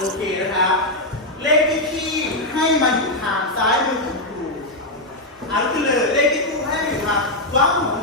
โอเคนะครับ เลขที่พี่ให้มาอยู่ทางซ้ายมือของครูอันคือเลยเลขที่ครูให้มาอยู่างขวง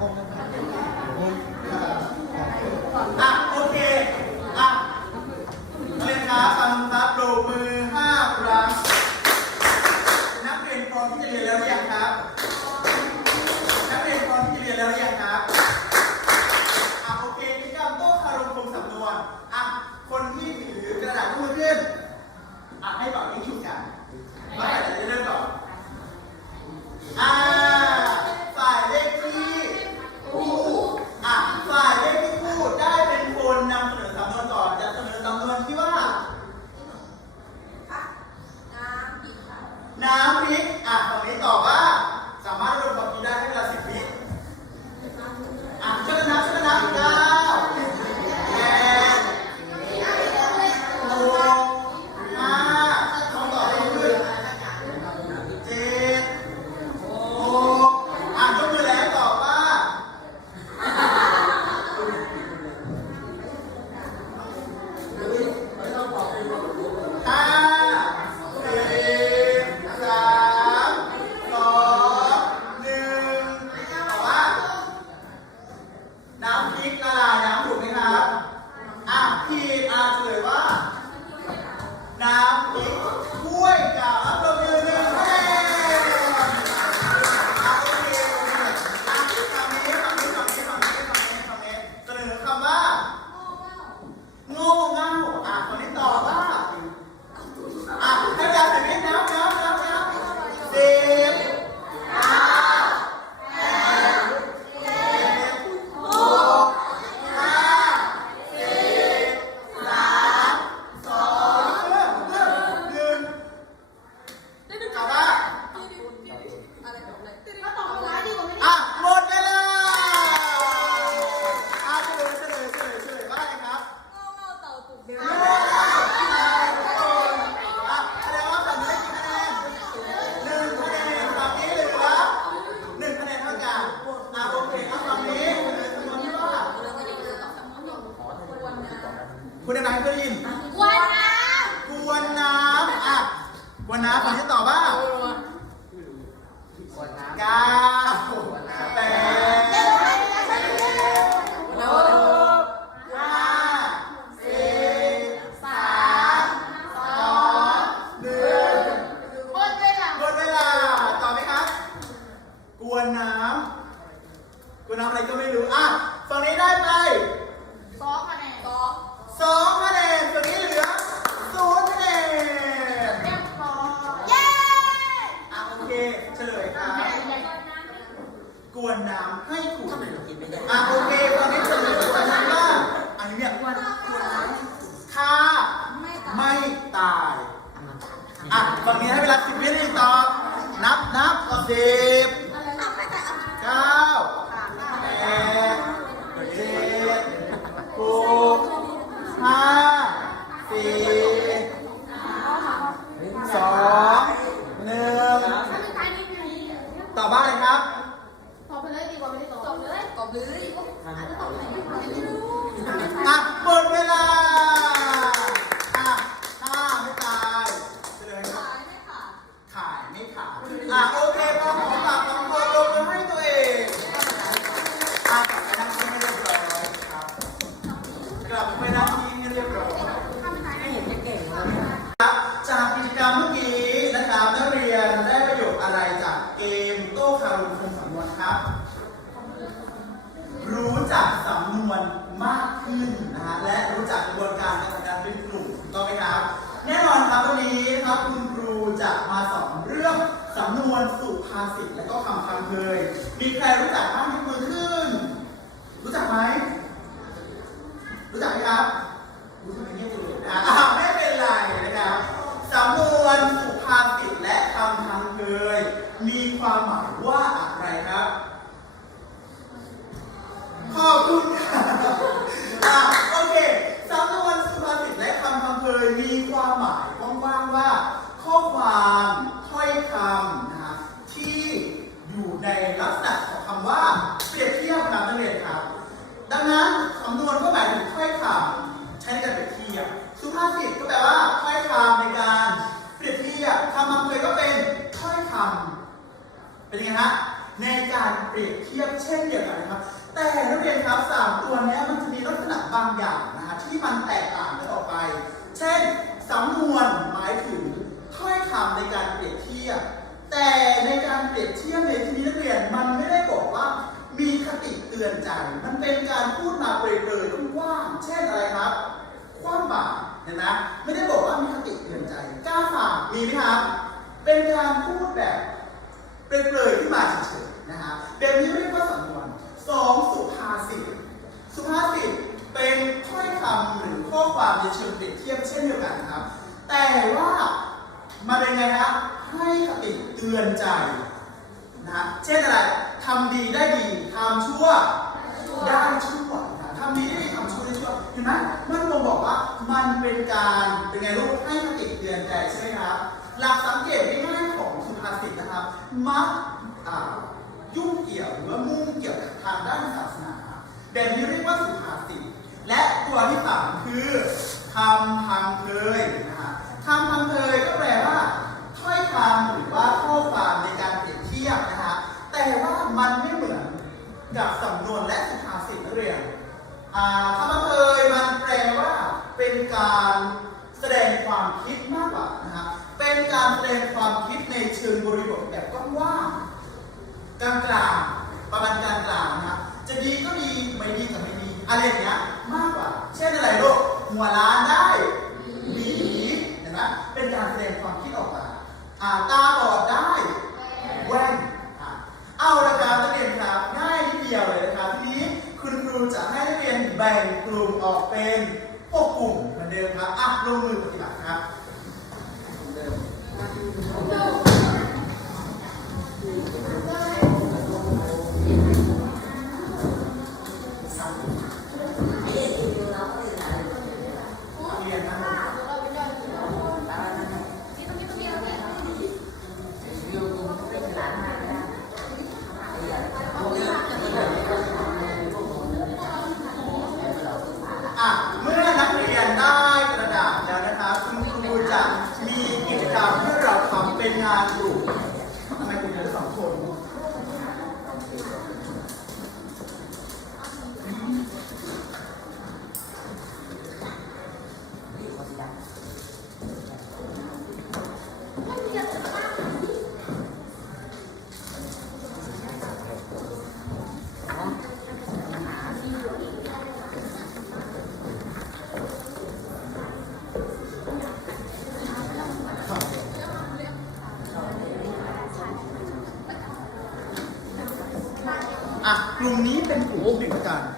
나가면 คุณนายเคยได้ยินกวนน้กวนน้ำอะกวนน้ำใครจะตอบบ้าำกวนน้ำ ตายอะฝั่งนี้ให้เวลาสิบวินาทีตอบนับนับก็สิบเก้าแปดเจ็ดหกห้าสี่ นี้เรียกว่าสำนวนสองสุภาษิต สุภาษิตเป็นถ้อยคำหรือข้อความในเชิงเปรียบเทียบเช่นเดียวกันครับ แต่ว่ามาเป็นไงครับให้คติเตือนใจนะเช่นอะไรทำดีได้ดีทำชั่วได้ชั่วทำดีได้ดีทำชั่วได้ชั่วเห็นไหมมันบ่งบอกว่ามันเป็นการเป็นไงลูกให้คติเตือนใจใช่ไหมครับหลักสังเกตง่ายๆของสุภาษิตนะครับมักอ่า ยุ่งเกี่ยวหรือว่ามุ่งเกี่ยวกับทางด้านศาสนาแบบนี้เรียกว่าสุภาษิตและตัวที่สามคือคำพังเพยนะฮะคำพังเพยก็แปลว่าถ้อยคำหรือว่าข้อความในการเปรียบเทียบนะฮะแต่ว่ามันไม่เหมือนกับสำนวนและสุภาษิตนักเรียนอ่าคำพังเพยมันแปลว่าเป็นการแสดงความคิดมากกว่านะฮะเป็นการแสดงความคิดในเชิงบริบท กลางกลางประมาณกลางกลางนะจะดีก็ดีไม่ดีก็ไม่ดีอะไรอย่างเงี้ยมากกว่า เช่นอะไรลูกหัวล้านได้หวีเห็นไหมเป็นการแสดงความคิดออกมาอ่าตาบอดได้แว่นอะเอาละครับนักเรียนครับง่ายนิดเดียวเลยนะครับทีนี้คุณครูจะให้นักเรียนแบ่งกลุ่มออกเป็นหกกลุ่มเหมือนเดิมครับอะลงมือปฏิบัติครับเหมือนเดิม เรียนนะครับ อะเมื่อนักเรียนได้กระดาษแล้วนะครับคุณครูจะมีกิจกรรมให้เราทำเป็นงานกลุ่มทำไมกลุ่มเดียวสองคน อะ กลุ่มนี้เป็นกลุ่มที่หนึ่งละกันทาง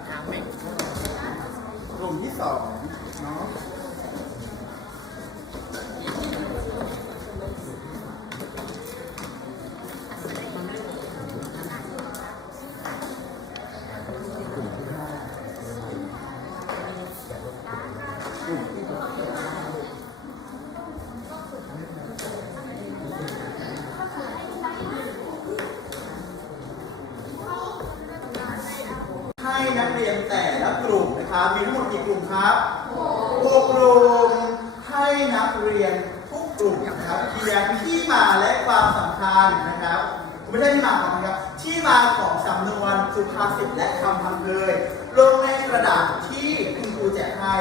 มาและความสำคัญนะครับ ไม่ใช่ที่มาของนะครับ ที่มาของสำนวนสุภาษิตและคำพังเพยลงในกระดาษที่คุณครูแจกให้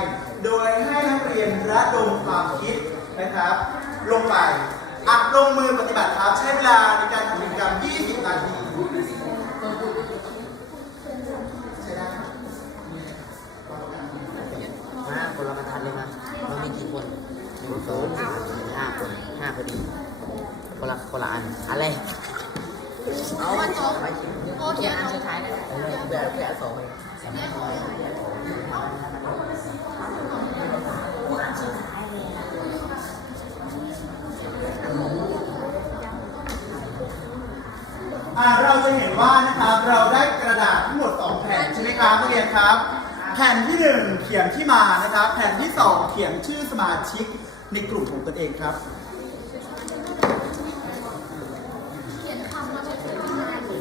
โดยให้นักเรียนระดมความคิดนะครับ ลงไปอัดลงมือปฏิบัติครับ ใช้เวลาในการทำกิจกรรม 20 นาทีใช่ได้ครับมาคนละบรรทัดเลยมามันมีกี่คนหนึ่งสองสามสี่ห้าคนห้าพอดี คนละคนละอันอะไรเอาสองโอเคอันสุดท้ายนะแบบแค่สองเองอ่าเราจะเห็นว่านะครับเราได้กระดาษทั้งหมด 2 แผ่นใช่ไหมครับนักเรียนครับ แผ่นที่ 1 เขียนที่มานะครับ แผ่นที่ 2 เขียนชื่อสมาชิกในกลุ่มของตนเองครับ เขียนคำมาเป็นชื่อที่ได้เลย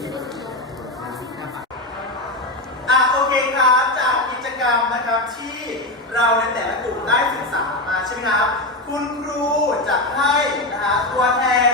อะโอเคครับจากกิจกรรมนะครับที่ เราในแต่ละกลุ่มได้ศึกษามาใช่ไหมครับ คุณครูจะให้นะคะตัวแทน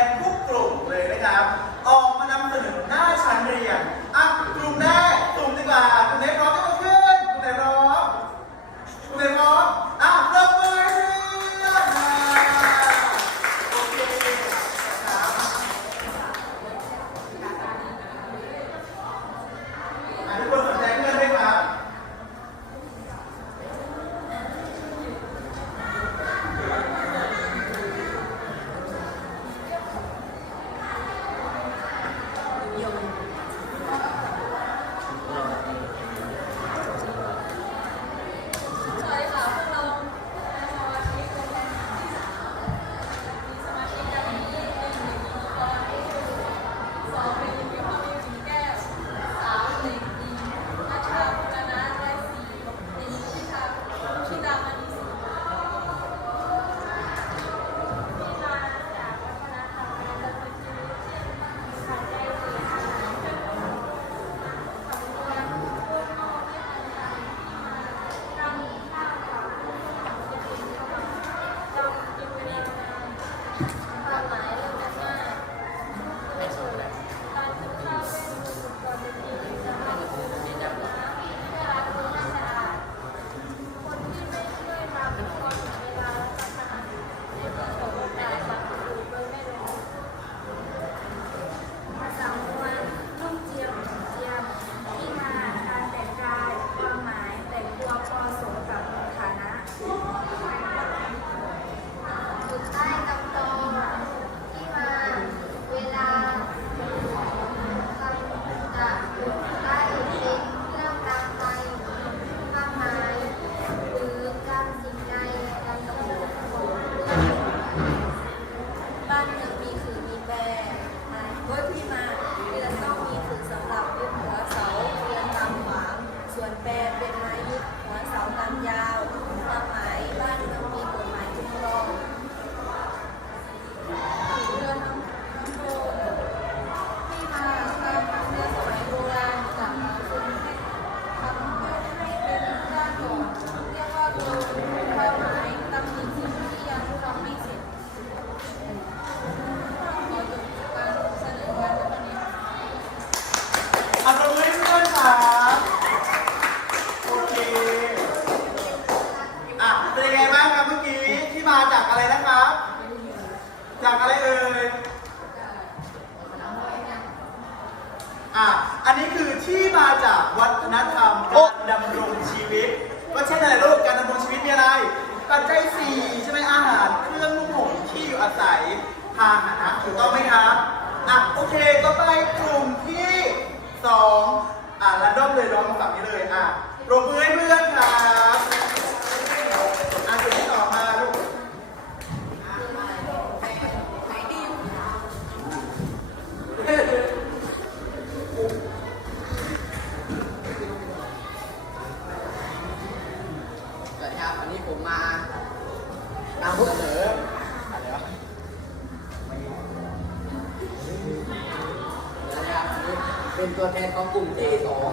เป็นตัวแทนของกลุ่มที่สอง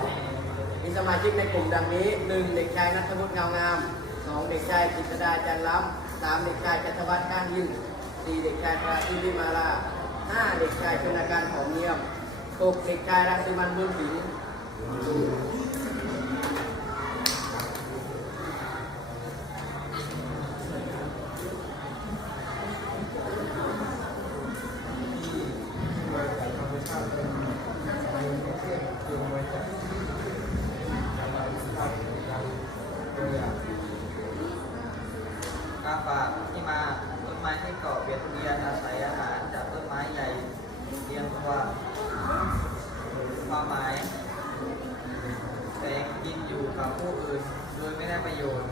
มีสมาชิกในกลุ่มดังนี้หนึ่งเด็กชายนัทวุฒิเงางามสองเด็กชายกิตดาจันล้ำสามเด็กชายจัตวัฒน์ก้านยิ่งสี่เด็กชายพระทิวิมาลาห้าเด็กชายชนาการหอมเนียมหกเด็กชายรังสิมันบุญสิงห์ กาฝากที่มาต้นไม้ที่เกาะเบียดเบียนอาศัยอาหารจากต้นไม้ใหญ่เรียงตัว ความหมายแต่กินอยู่กับผู้อื่น โดยไม่ได้ประโยชน์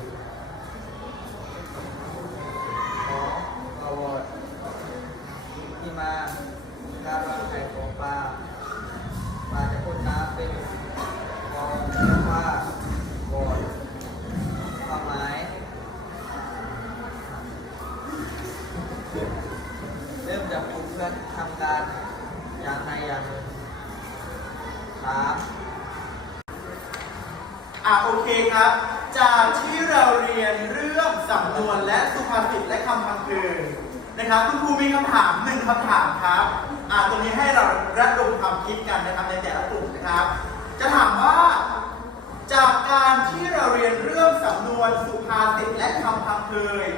เพย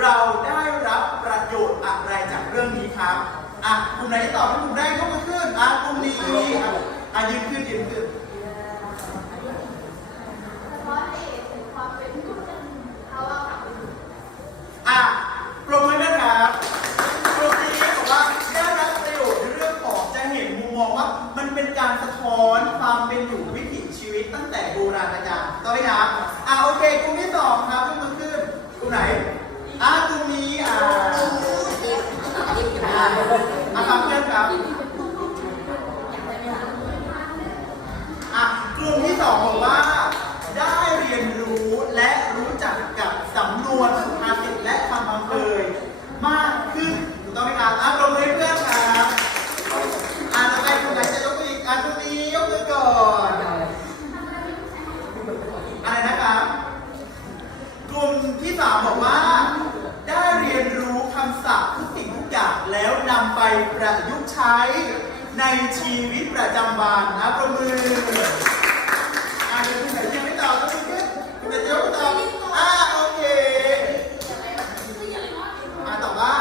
เราได้รับประโยชน์อะไรจากเรื่องนี้ครับอะกลุ่มไหนตอบให้กลุ่มได้ยกมือขึ้นอะกลุ่มนี้อะอะยืนขึ้นยืนขึ้นสะท้อนให้เห็นถึงความเป็นผู้นำเขาเอากลับไปดูอะปรบมือนะครับปรบมือนี้บอกว่าได้รับประโยชน์ในเรื่องของจะเห็นมุมมองว่ามันเป็นการสะท้อนความเป็นอยู่วิถีชีวิตตั้งแต่โบราณกาลถูกต้องไหมครับอะโอเคกลุ่มที่สองครับ ไหนอะกลุ่มนี้อะอะครับเพื่อนครับอะกลุ่มที่สองบอกว่า ได้เรียนรู้และรู้จักกับสำนวนสุภาษิตและคำบังเคยมากขึ้นถูกต้องไหมครับอะปรบมือให้เพื่อนครับอะต่อไปกลุ่มไหนจะยกมืออีกอะกลุ่มนี้ยกมือก่อนอะไรนะครับ กลุ่มที่สามบอกว่า ได้เรียนรู้คำศัพท์ทุกสิ่งทุกอย่างแล้วนำไปประยุกต์ใช้ใน ชีวิตประจำวันนะประมืออาเดี๋ยวคุณไหนยังไม่ตอบก็คุณขึ้นคุณไหนจะยกมือตอบอ่าโอเคอ่าตอบว่า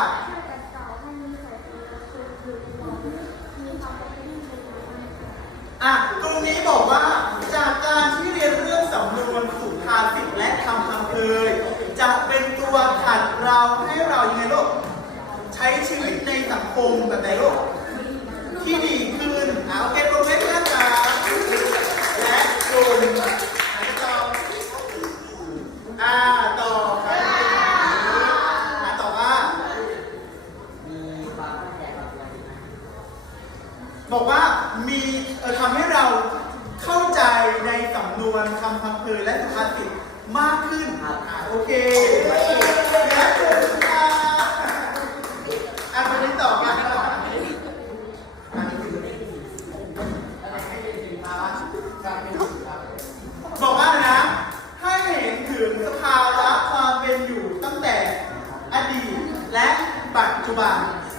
อะตรงนี้บอกว่าจากการที่เรียนเรื่องสำนวนสุภาษิตและคำพังเพยจะเป็นตัวขัดเราให้เรายังไงลูกใช้ชีวิตในสังคมแบบไหนลูก ที่ดีขึ้นอะโอเคตรงนี้เพื่อนครับและกลุ่มไหนต่ออ่าต่อครับอ่าต่อว่ามีความแตกต่างกันบอกว่ามีเอ่อทำให้เราเข้าใจในสำนวนคำพังเพยและสุภาษิตมากขึ้นอะโอเคและกลุ่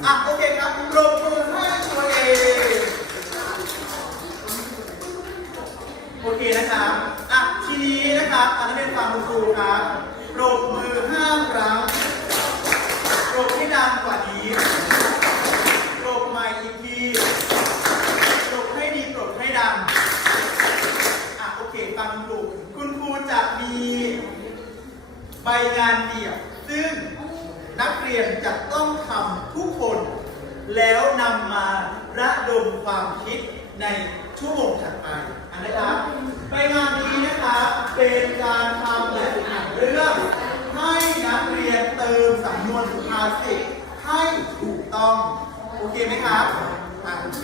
อะโอเคครับปรบมือให้ตัวเองโอเคนะครับอะทีนี้นะครับอันนี้เป็นความคุณครูครับปรบมือห้าครั้งปรบที่ดังกว่านี้รบใหม่อีกทีปรบให้ดีปรบให้ดังอะโอเคฟังครูคุณครูจะมีใบงานเดี่ยว แล้วนำมาระดมความคิดในชั่วโมงถัดไปอันนะครับไปงานนี้นะคะเป็นการทำและอ่านเรื่องให้นักเรียนเติมสำนวนสุภาษิตให้ถูกต้อง โอเคไหมครับอ่าโอเค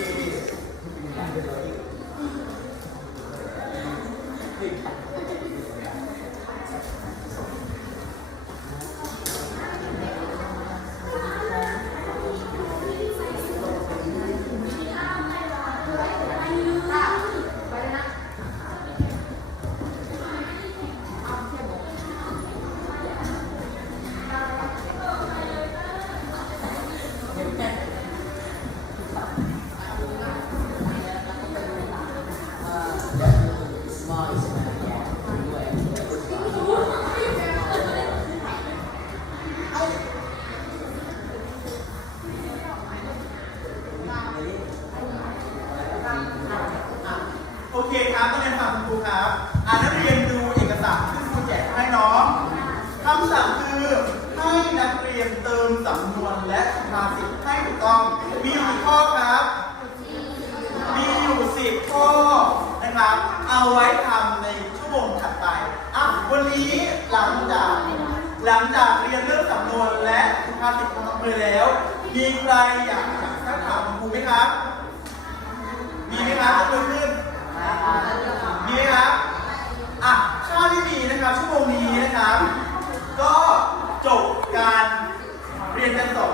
เคครับนักเรียนฟังคุณครูครับอ่านักเรียนดูเอกสารที่ครูแจกให้น้องคำสั่งคือให้นักเรียนเติมสำนวนและสุภาษิตให้ถูกต้อง มีอยู่กี่ข้อครับ มีอยู่สิบข้อนะครับ เอาไว้ทำในชั่วโมงถัดไปอะวันนี้หลังจากหลังจากเรียนเรื่องสำนวนและสุภาษิตของเราไปแล้ว มีใครอยากทักถามคุณครูไหมครับ มีไหมครับยกมือขึ้น นี่ครับ อะข้าที่ดีนะครับชั่วโมงนี้นะครับ ก็จบการเรียนกันต่อ